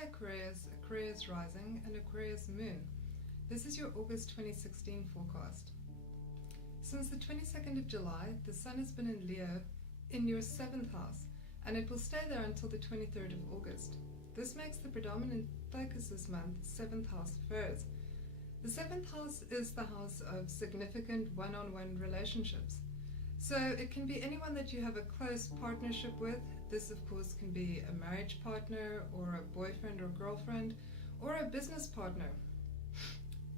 Hi Aquarius, Aquarius rising and Aquarius moon. This is your August 2016 forecast. Since the 22nd of July, the Sun has been in Leo in your 7th house, and it will stay there until the 23rd of August. This makes the predominant focus this month 7th house affairs. The 7th house is the house of significant one-on-one relationships. So it can be anyone that you have a close partnership with. This of course can be a marriage partner or a boyfriend or girlfriend or a business partner.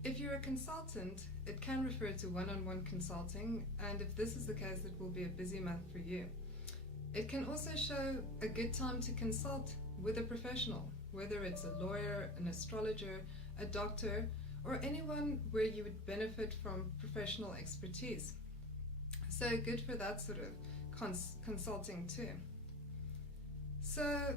If you're a consultant, it can refer to one-on-one consulting, and if this is the case, it will be a busy month for you. It can also show a good time to consult with a professional, whether it's a lawyer, an astrologer, a doctor, or anyone where you would benefit from professional expertise. So good for that sort of consulting too. So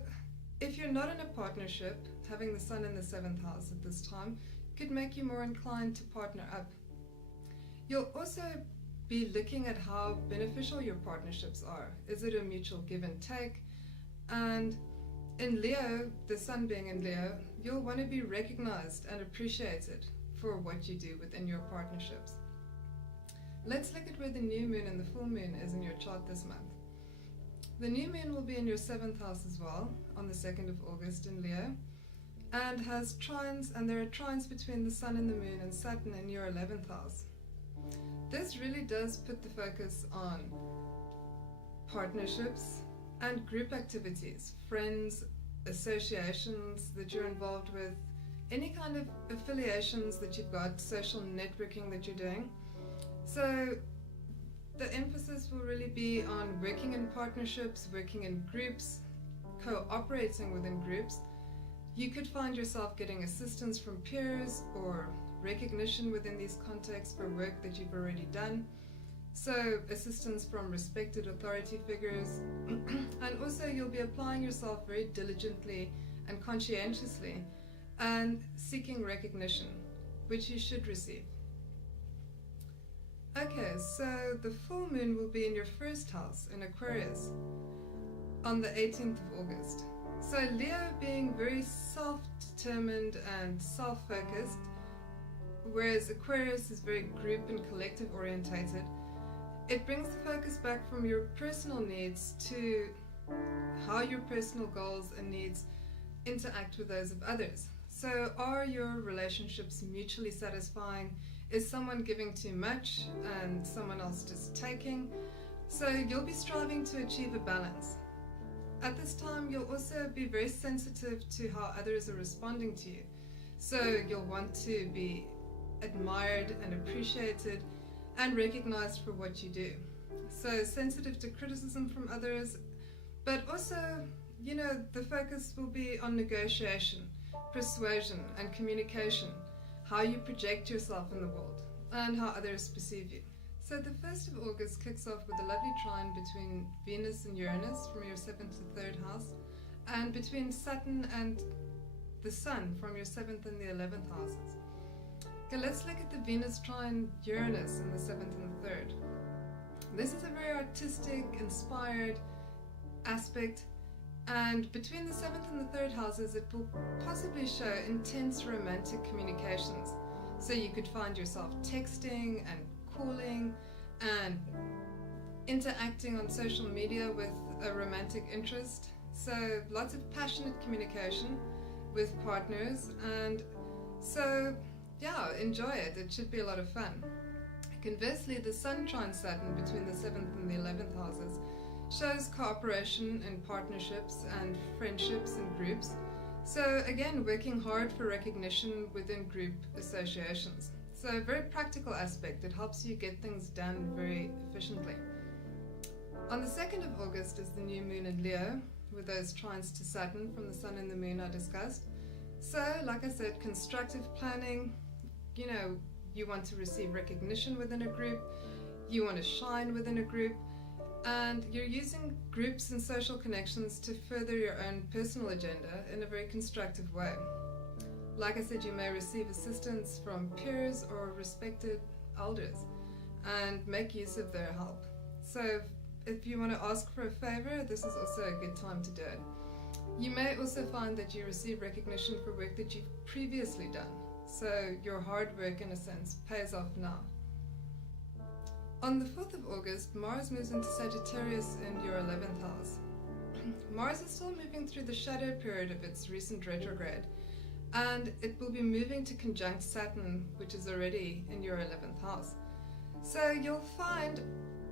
if you're not in a partnership, having the Sun in the 7th house at this time could make you more inclined to partner up. You'll also be looking at how beneficial your partnerships are. Is it a mutual give and take? And in Leo, the Sun being in Leo, you'll want to be recognized and appreciated for what you do within your partnerships. Let's look at where the new moon and the full moon is in your chart this month. The new moon will be in your 7th house as well on the 2nd of August in Leo, and has trines, and there are trines between the Sun and the Moon and Saturn in your 11th house. This really does put the focus on partnerships and group activities, friends, associations that you're involved with, any kind of affiliations that you've got, social networking that you're doing. So the emphasis will really be on working in partnerships, working in groups, cooperating within groups. You could find yourself getting assistance from peers or recognition within these contexts for work that you've already done. So assistance from respected authority figures. And also you'll be applying yourself very diligently and conscientiously and seeking recognition, which you should receive. Okay, so the full moon will be in your 1st house in Aquarius on the 18th of August. So Leo being very self-determined and self-focused, whereas Aquarius is very group and collective orientated, it brings the focus back from your personal needs to how your personal goals and needs interact with those of others. So are your relationships mutually satisfying? Is someone giving too much and someone else just taking? So you'll be striving to achieve a balance. At this time, you'll also be very sensitive to how others are responding to you. So you'll want to be admired and appreciated and recognized for what you do. So sensitive to criticism from others, but also, the focus will be on negotiation, persuasion, and communication, how you project yourself in the world, and how others perceive you. So the 1st of August kicks off with a lovely trine between Venus and Uranus from your 7th to 3rd house, and between Saturn and the Sun from your 7th and the 11th houses. Okay, let's look at the Venus trine Uranus in the 7th and the 3rd. This is a very artistic, inspired aspect, and between the 7th and the 3rd houses, it will possibly show intense romantic communications. So you could find yourself texting and calling and interacting on social media with a romantic interest. So lots of passionate communication with partners, and so enjoy it. It should be a lot of fun. Conversely, the Sun trine Saturn between the 7th and the 11th houses shows cooperation in partnerships and friendships and groups. So again, working hard for recognition within group associations. So a very practical aspect. It helps you get things done very efficiently. On the 2nd of August is the new moon in Leo, with those trines to Saturn from the Sun and the Moon I discussed. So, like I said, constructive planning, you want to receive recognition within a group, you want to shine within a group, and you're using groups and social connections to further your own personal agenda in a very constructive way. Like I said, you may receive assistance from peers or respected elders and make use of their help. So if you want to ask for a favor, this is also a good time to do it. You may also find that you receive recognition for work that you've previously done. So your hard work, in a sense, pays off now. On the 4th of August, Mars moves into Sagittarius in your 11th house. Mars is still moving through the shadow period of its recent retrograde, and it will be moving to conjunct Saturn, which is already in your 11th house. So you'll find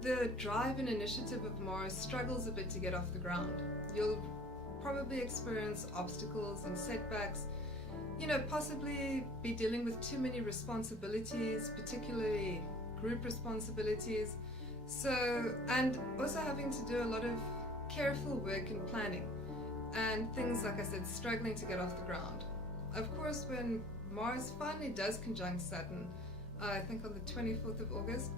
the drive and initiative of Mars struggles a bit to get off the ground. You'll probably experience obstacles and setbacks, possibly be dealing with too many responsibilities, particularly group responsibilities. And also having to do a lot of careful work and planning, and things, like I said, struggling to get off the ground. Of course, when Mars finally does conjunct Saturn, I think on the 24th of August,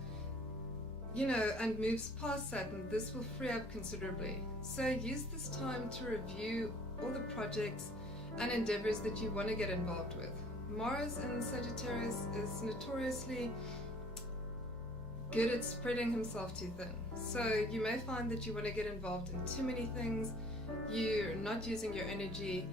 and moves past Saturn, this will free up considerably. So use this time to review all the projects and endeavors that you want to get involved with. Mars in Sagittarius is notoriously good at spreading himself too thin. So you may find that you want to get involved in too many things. You're not using your energy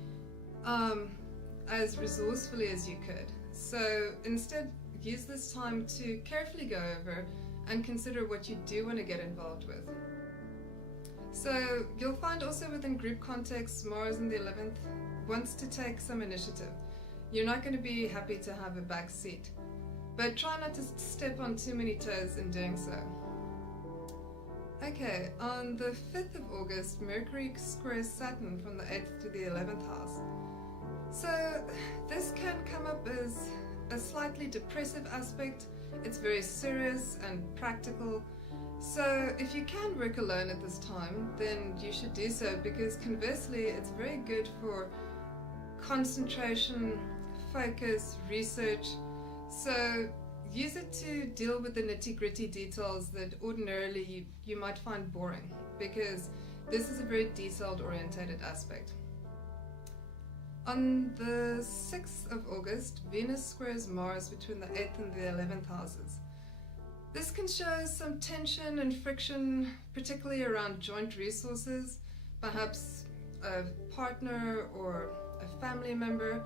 as resourcefully as you could. So instead, use this time to carefully go over and consider what you do want to get involved with. So you'll find also within group contexts, Mars in the 11th wants to take some initiative. You're not going to be happy to have a back seat, but try not to step on too many toes in doing so. Okay, on the 5th of August, Mercury squares Saturn from the 8th to the 11th house. So this can come up as a slightly depressive aspect. It's very serious and practical. So if you can work alone at this time, then you should do so, because conversely, it's very good for concentration, focus, research. So use it to deal with the nitty-gritty details that ordinarily you might find boring, because this is a very detailed-orientated aspect. On the 6th of August, Venus squares Mars between the 8th and the 11th houses. This can show some tension and friction, particularly around joint resources, perhaps a partner or a family member.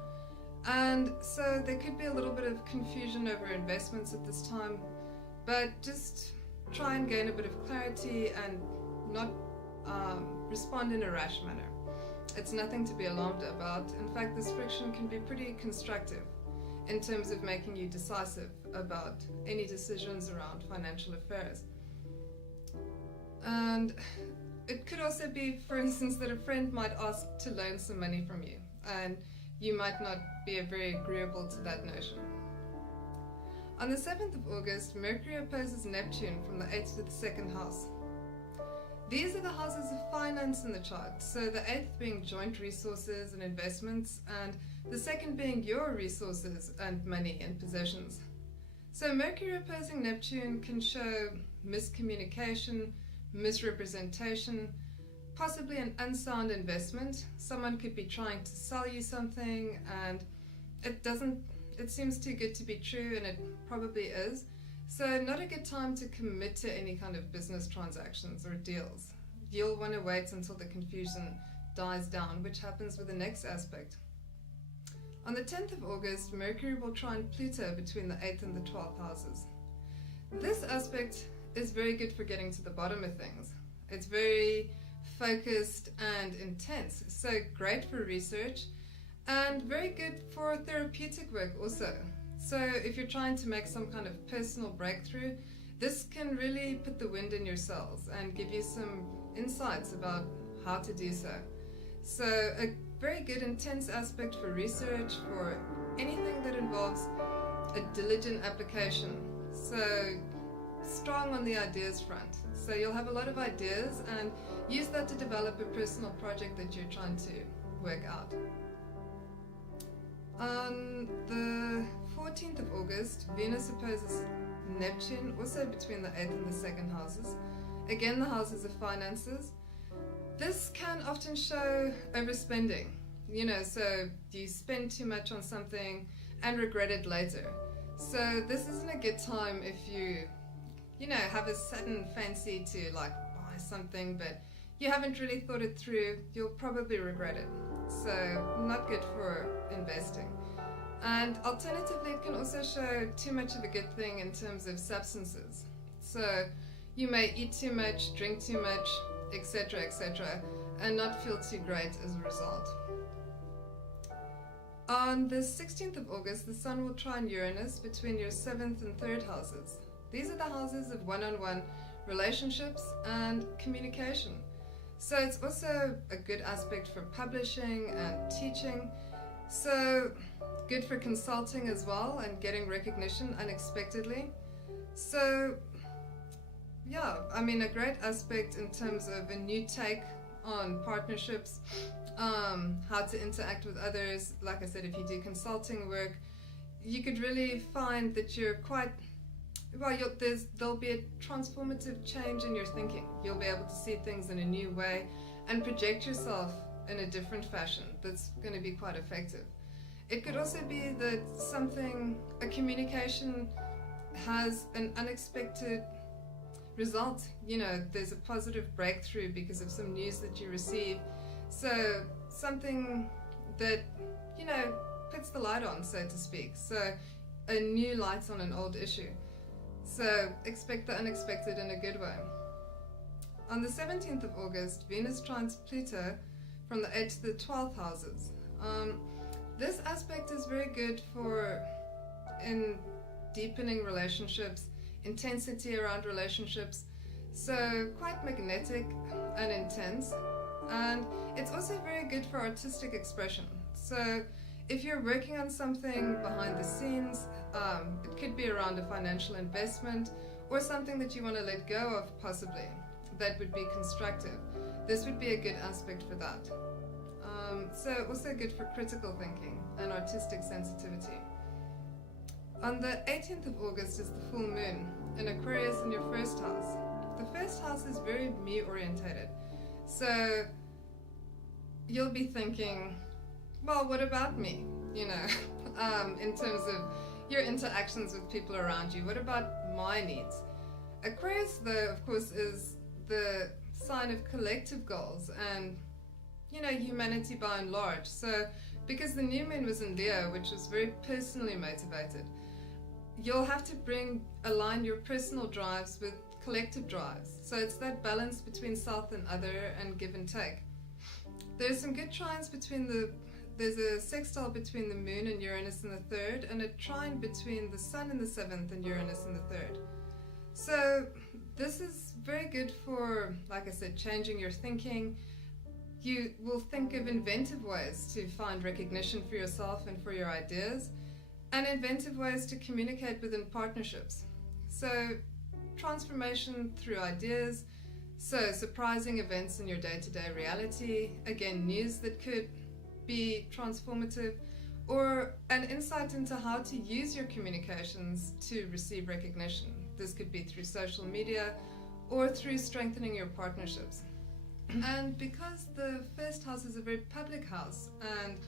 And so there could be a little bit of confusion over investments at this time, but just try and gain a bit of clarity and not respond in a rash manner. It's nothing to be alarmed about. In fact, this friction can be pretty constructive in terms of making you decisive about any decisions around financial affairs. And it could also be, for instance, that a friend might ask to loan some money from you, and you might not be very agreeable to that notion. On the 7th of August, Mercury opposes Neptune from the 8th to the 2nd house. These are the houses of finance in the chart, so the 8th being joint resources and investments, and the 2nd being your resources and money and possessions. So Mercury opposing Neptune can show miscommunication, misrepresentation, possibly an unsound investment. Someone could be trying to sell you something and it seems too good to be true, and it probably is. So not a good time to commit to any kind of business transactions or deals. You'll want to wait until the confusion dies down, which happens with the next aspect. On the 10th of August, Mercury will trine Pluto between the 8th and the 12th houses. This aspect is very good for getting to the bottom of things. It's very focused and intense, so great for research and very good for therapeutic work also. So if you're trying to make some kind of personal breakthrough, this can really put the wind in your sails and give you some insights about how to do so. So a very good intense aspect for research, for anything that involves a diligent application. So strong on the ideas front. So you'll have a lot of ideas and use that to develop a personal project that you're trying to work out. On the 14th of August, Venus opposes Neptune, also between the 8th and the 2nd houses. Again, the houses of finances. This can often show overspending. So you spend too much on something and regret it later. So this isn't a good time if you have a sudden fancy to buy something, but you haven't really thought it through, you'll probably regret it. So not good for investing. And alternatively, it can also show too much of a good thing in terms of substances. So you may eat too much, drink too much, etc., and not feel too great as a result. On the 16th of August, the Sun will trine Uranus between your 7th and 3rd houses. These are the houses of one-on-one relationships and communication. So it's also a good aspect for publishing and teaching. So good for consulting as well and getting recognition unexpectedly. So yeah, I mean, a great aspect in terms of a new take on partnerships, how to interact with others. Like I said, if you do consulting work, you could really find that you're quite, well, there'll be a transformative change in your thinking. You'll be able to see things in a new way and project yourself in a different fashion that's going to be quite effective. It could also be that a communication has an unexpected result. You know, there's a positive breakthrough because of some news that you receive. So something that, you know, puts the light on, so to speak. So a new light on an old issue. So expect the unexpected in a good way. On the 17th of August, Venus trines Pluto from the 8th to the 12th houses. This aspect is very good in deepening relationships, intensity around relationships, so quite magnetic and intense. And it's also very good for artistic expression. So if you're working on something behind the scenes, it could be around a financial investment or something that you want to let go of, possibly, that would be constructive. This would be a good aspect for that. So also good for critical thinking and artistic sensitivity. On the 18th of August is the full moon in Aquarius in your 1st house. The 1st house is very me orientated. So you'll be thinking, well, what about me? You know, in terms of your interactions with people around you. What about my needs? Aquarius, though, of course, is the sign of collective goals and, you know, humanity by and large. So because the new moon was in Leo, which was very personally motivated, you'll have to align your personal drives with collective drives. So it's that balance between self and other and give and take. There's some good trines there's a sextile between the moon and Uranus in the 3rd, and a trine between the Sun in the 7th and Uranus in the 3rd. So this is very good for, like I said, changing your thinking. You will think of inventive ways to find recognition for yourself and for your ideas, and inventive ways to communicate within partnerships. So transformation through ideas, so surprising events in your day-to-day reality, again, news that could be transformative, or an insight into how to use your communications to receive recognition. This could be through social media or through strengthening your partnerships. And because the 1st house is a very public house and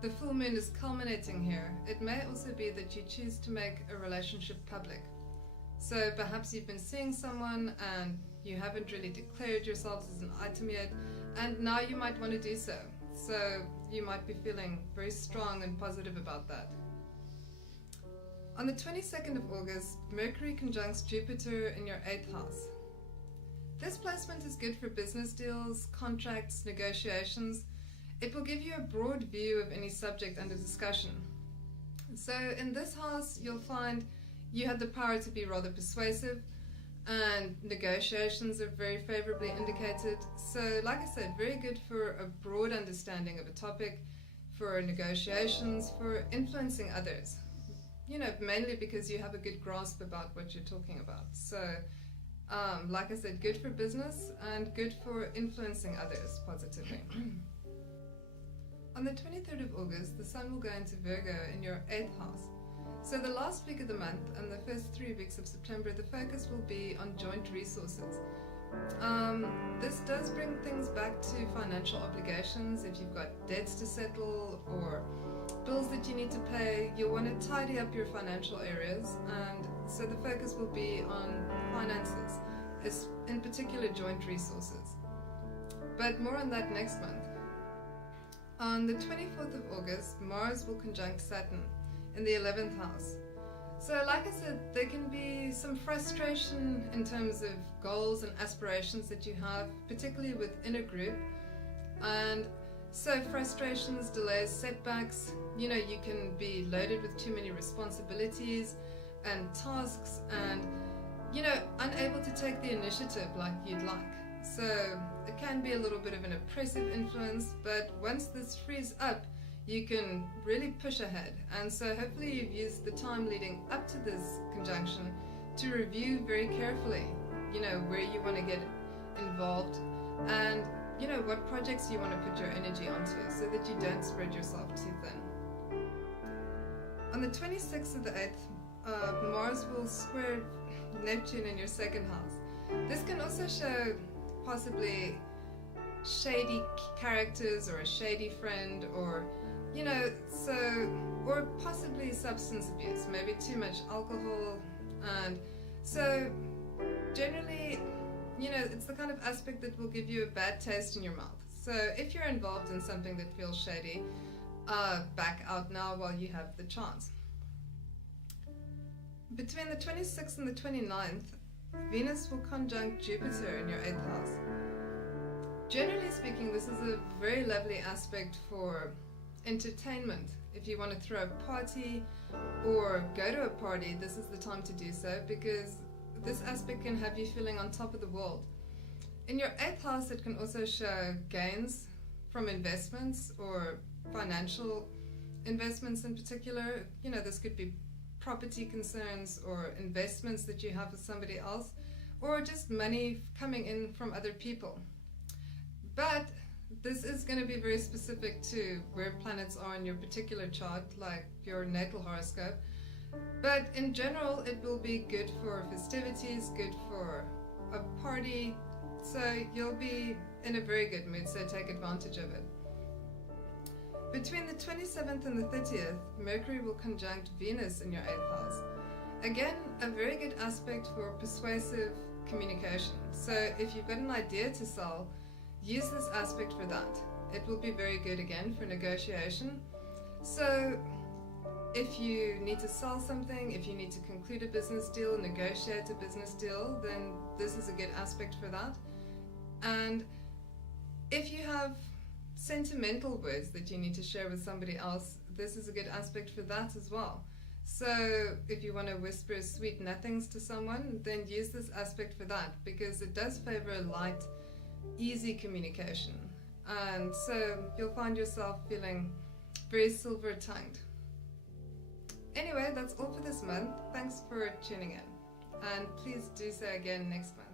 the full moon is culminating here, it may also be that you choose to make a relationship public. So perhaps you've been seeing someone and you haven't really declared yourselves as an item yet, and now you might want to do so. So you might be feeling very strong and positive about that. On the 22nd of August, Mercury conjuncts Jupiter in your 8th house. This placement is good for business deals, contracts, negotiations. It will give you a broad view of any subject under discussion. So in this house, you'll find you have the power to be rather persuasive, and negotiations are very favorably indicated. So like I said, very good for a broad understanding of a topic, for negotiations, for influencing others. You know, mainly because you have a good grasp about what you're talking about. So like I said, good for business and good for influencing others positively. On the 23rd of August, the Sun will go into Virgo in your 8th house. So the last week of the month and the first 3 weeks of September, the focus will be on joint resources. This does bring things back to financial obligations. If you've got debts to settle or bills that you need to pay, you'll want to tidy up your financial areas, and so the focus will be on finances, in particular joint resources. but more on that next month. On the 24th of August, Mars will conjunct Saturn in the 11th house. So like I said, there can be some frustration in terms of goals and aspirations that you have, particularly within a group. And so frustrations, delays, setbacks, you can be loaded with too many responsibilities and tasks and, unable to take the initiative like you'd like. So it can be a little bit of an oppressive influence, but once this frees up, you can really push ahead. And so hopefully you've used the time leading up to this conjunction to review very carefully, where you want to get involved and, what projects you want to put your energy onto so that you don't spread yourself too thin. On the 26th of the 8th, Mars will square Neptune in your second house. This can also show possibly shady characters or a shady friend or or possibly substance abuse, maybe too much alcohol. And so generally, it's the kind of aspect that will give you a bad taste in your mouth. So if you're involved in something that feels shady, back out now while you have the chance. Between the 26th and the 29th, Venus will conjunct Jupiter in your 8th house. Generally speaking, this is a very lovely aspect for entertainment. If you want to throw a party or go to a party, this is the time to do so, because this aspect can have you feeling on top of the world. In your 8th house, it can also show gains from investments or financial investments in particular. This could be property concerns or investments that you have with somebody else, or just money coming in from other people. But this is going to be very specific to where planets are in your particular chart, like your natal horoscope. But in general, it will be good for festivities, good for a party, so you'll be in a very good mood, so take advantage of it. Between the 27th and the 30th, Mercury will conjunct Venus in your 8th house. Again, a very good aspect for persuasive communication. So if you've got an idea to sell, use this aspect for that. It will be very good again for negotiation. So if you need to sell something, if you need to conclude a business deal, negotiate a business deal, then this is a good aspect for that. And if you have sentimental words that you need to share with somebody else, this is a good aspect for that as well. So if you want to whisper sweet nothings to someone, then use this aspect for that, because it does favor light, easy communication. And so you'll find yourself feeling very silver-tongued. Anyway, that's all for this month. Thanks for tuning in. And please do so again next month.